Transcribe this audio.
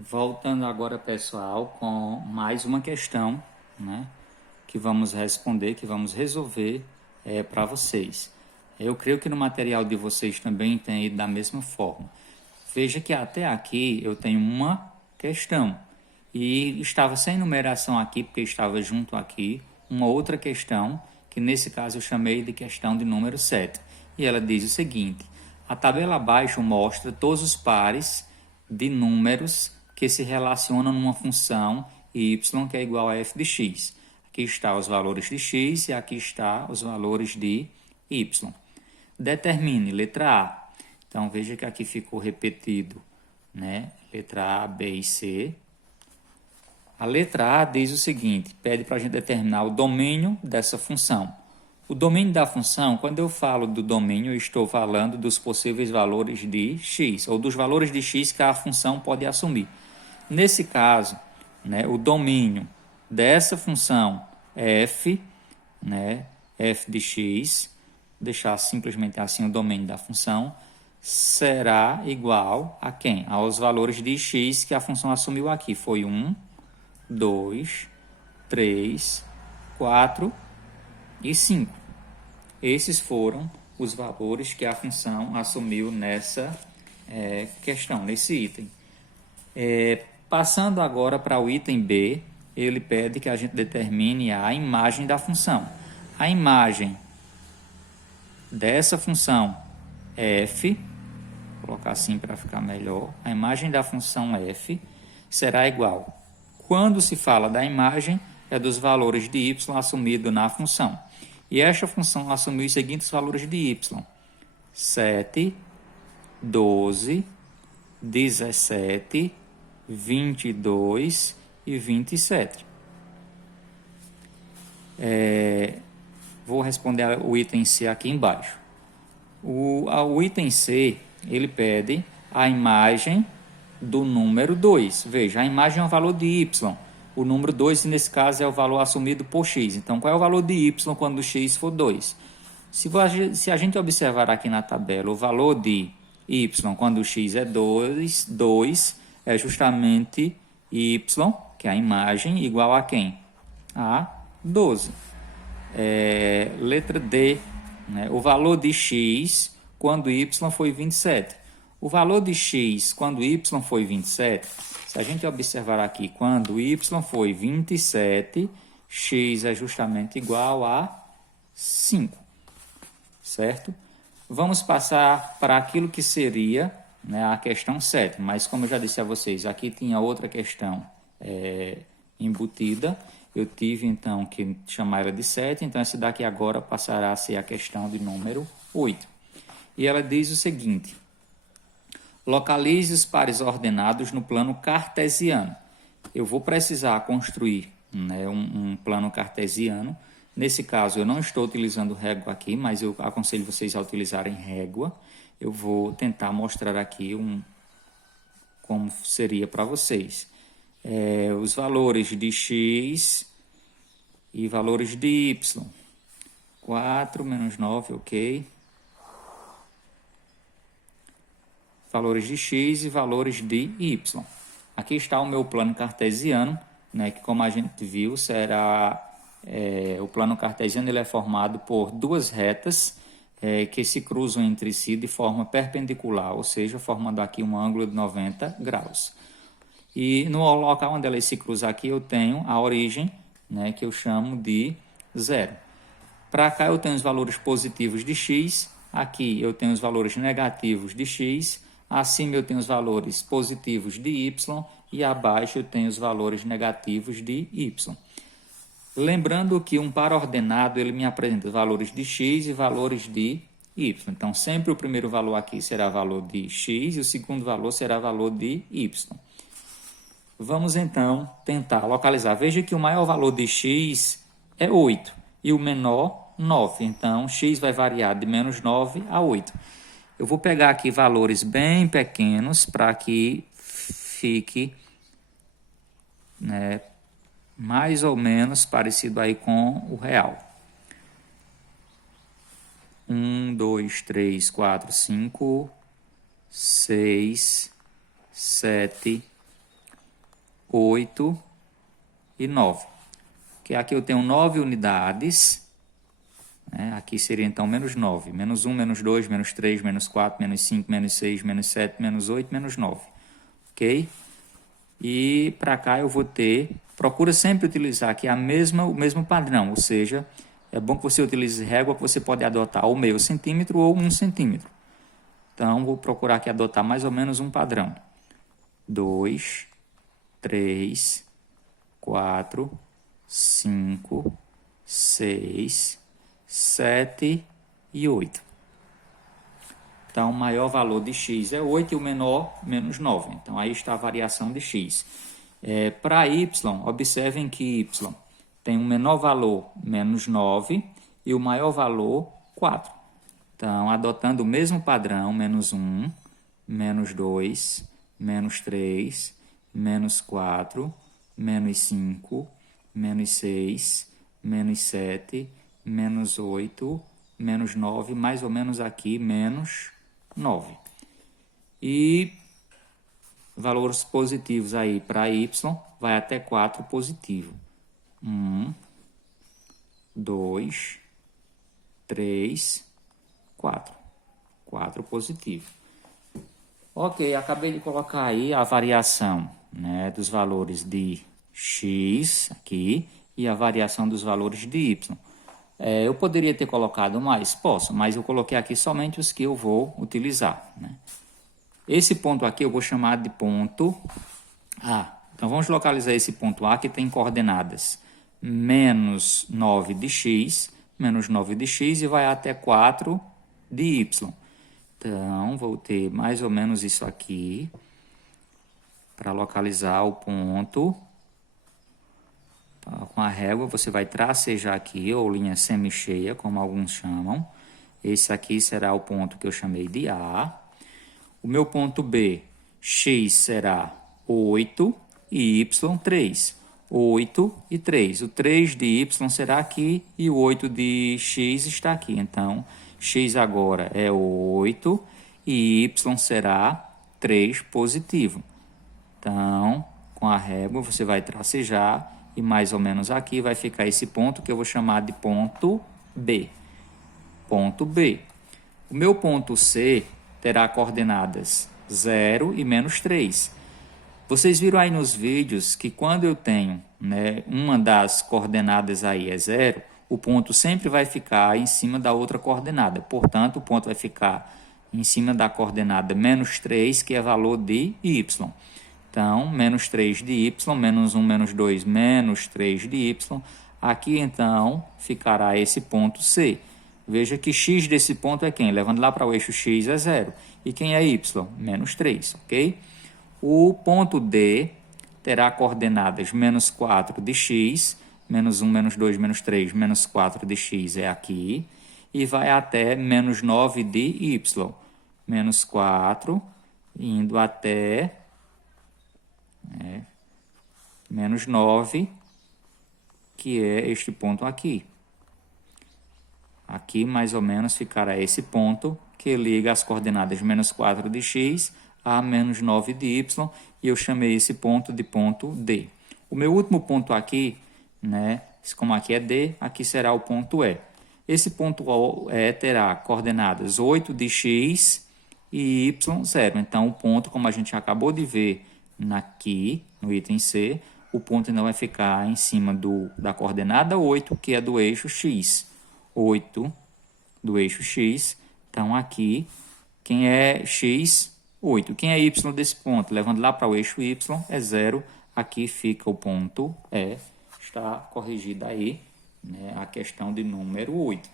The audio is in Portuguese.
Voltando agora, pessoal, com mais uma questão, né, que vamos responder, que vamos resolver para vocês. Eu creio que no material de vocês também tem ido da mesma forma. Veja que até aqui eu tenho uma questão e estava sem numeração aqui, porque estava junto aqui, uma outra questão, que nesse caso eu chamei de questão de número 7. E ela diz o seguinte: a tabela abaixo mostra todos os pares de números que se relacionam numa função y que é igual a f de x. Aqui está os valores de x e aqui está os valores de y. Determine, letra A. Então, veja que aqui ficou repetido, né? Letra A, B e C. A letra A diz o seguinte, pede para a gente determinar o domínio dessa função. O domínio da função, quando eu falo do domínio, eu estou falando dos possíveis valores de x, ou dos valores de x que a função pode assumir. Nesse caso, né, o domínio dessa função f, né, f de x, deixar simplesmente assim o domínio da função, será igual a quem? Aos valores de x que a função assumiu aqui. Foi 1, 2, 3, 4 e 5. Esses foram os valores que a função assumiu nessa questão, nesse item. Passando agora para o item B, ele pede que a gente determine a imagem da função. A imagem dessa função f, vou colocar assim para ficar melhor, a imagem da função f será igual. Quando se fala da imagem, é dos valores de y assumido na função. E esta função assumiu os seguintes valores de y: 7, 12, 17, 22 e 27. Vou responder o item C aqui embaixo. O item C, ele pede a imagem do número 2. Veja, a imagem é um valor de y. O número 2, nesse caso, é o valor assumido por x. Então, qual é o valor de y quando x for 2? Se a gente observar aqui na tabela, o valor de y quando x é 2 é justamente y, que é a imagem, igual a quem? A 12. Letra D, né? O valor de x quando y foi 27. O valor de x quando y foi 27, se a gente observar aqui, quando y foi 27, x é justamente igual a 5, certo? Vamos passar para aquilo que seria, né, a questão 7, mas como eu já disse a vocês, aqui tinha outra questão embutida, eu tive então que chamar ela de 7, então essa daqui agora passará a ser a questão de número 8. E ela diz o seguinte: localize os pares ordenados no plano cartesiano. Eu vou precisar construir, né, um plano cartesiano. Nesse caso, eu não estou utilizando régua aqui, mas eu aconselho vocês a utilizarem régua. Eu vou tentar mostrar aqui como seria para vocês. Os valores de x e valores de y. 4 menos 9, ok. Valores de x e valores de y. Aqui está o meu plano cartesiano, né, que como a gente viu, será o plano cartesiano ele é formado por duas retas que se cruzam entre si de forma perpendicular, ou seja, formando aqui um ângulo de 90 graus. E no local onde elas se cruzam aqui, eu tenho a origem, né, que eu chamo de 0. Para cá eu tenho os valores positivos de x, aqui eu tenho os valores negativos de x, acima eu tenho os valores positivos de y e abaixo eu tenho os valores negativos de y. Lembrando que um par ordenado ele me apresenta valores de x e valores de y. Então, sempre o primeiro valor aqui será valor de x e o segundo valor será valor de y. Vamos, então, tentar localizar. Veja que o maior valor de x é 8 e o menor 9. Então, x vai variar de menos 9 a 8. Eu vou pegar aqui valores bem pequenos para que fique, né, mais ou menos parecido aí com o real. 1, 2, 3, 4, 5, 6, 7, 8 e 9. Que aqui eu tenho 9 unidades, né? Aqui seria então menos 9, menos 1, menos 2, menos 3, menos 4, menos 5, menos 6, menos 7, menos 8, menos 9. Ok? E para cá eu vou ter, procura sempre utilizar aqui o mesmo padrão, ou seja, é bom que você utilize régua, que você pode adotar ou meio centímetro ou 1 centímetro. Então, vou procurar aqui adotar mais ou menos um padrão. 2, 3, 4, 5, 6, 7 e 8. Então, o maior valor de x é 8 e o menor, menos 9. Então, aí está a variação de x. Para y, observem que y tem um menor valor, menos 9, e o maior valor, 4. Então, adotando o mesmo padrão, menos 1, menos 2, menos 3, menos 4, menos 5, menos 6, menos 7, menos 8, menos 9, mais ou menos aqui, menos 9. E valores positivos aí para y, vai até 4 positivo. 1, 2, 3, 4. 4 positivo. Ok, acabei de colocar aí a variação, né, dos valores de x aqui e a variação dos valores de y. Eu poderia ter colocado mais? Posso, mas eu coloquei aqui somente os que eu vou utilizar, né? Esse ponto aqui eu vou chamar de ponto A. Então, vamos localizar esse ponto A que tem coordenadas menos 9 de x, menos 9 de x e vai até 4 de y. Então, vou ter mais ou menos isso aqui para localizar o ponto. Com a régua, você vai tracejar aqui, ou linha semi-cheia, como alguns chamam. Esse aqui será o ponto que eu chamei de A. O meu ponto B, x será 8 e y 3. 8 e 3. O 3 de y será aqui e o 8 de x está aqui. Então, x agora é 8 e y será 3 positivo. Então, com a régua, você vai tracejar e mais ou menos aqui vai ficar esse ponto que eu vou chamar de ponto B. Ponto B. O meu ponto C terá coordenadas 0 e menos 3. Vocês viram aí nos vídeos que quando eu tenho, né, uma das coordenadas aí é 0, o ponto sempre vai ficar em cima da outra coordenada. Portanto, o ponto vai ficar em cima da coordenada menos 3, que é valor de y. Então, menos 3 de y, menos 1, menos 2, menos 3 de y. Aqui, então, ficará esse ponto C. Veja que x desse ponto é quem? Levando lá para o eixo x é 0. E quem é y? Menos 3, ok? O ponto D terá coordenadas menos 4 de x, menos 1, menos 2, menos 3, menos 4 de x é aqui. E vai até menos 9 de y. Menos 4, indo até menos 9, que é este ponto aqui. Aqui, mais ou menos, ficará esse ponto que liga as coordenadas menos 4 de x a menos 9 de y, e eu chamei esse ponto de ponto D. O meu último ponto aqui, né, como aqui é D, aqui será o ponto E. Esse ponto E terá coordenadas 8 de x e y, 0. Então, o ponto, como a gente acabou de ver aqui, no item C, o ponto ainda vai ficar em cima da coordenada 8, que é do eixo x. 8 do eixo x. Então, aqui, quem é x? 8. Quem é y desse ponto? Levando lá para o eixo y, é 0. Aqui fica o ponto E. Está corrigida aí, né, a questão de número 8.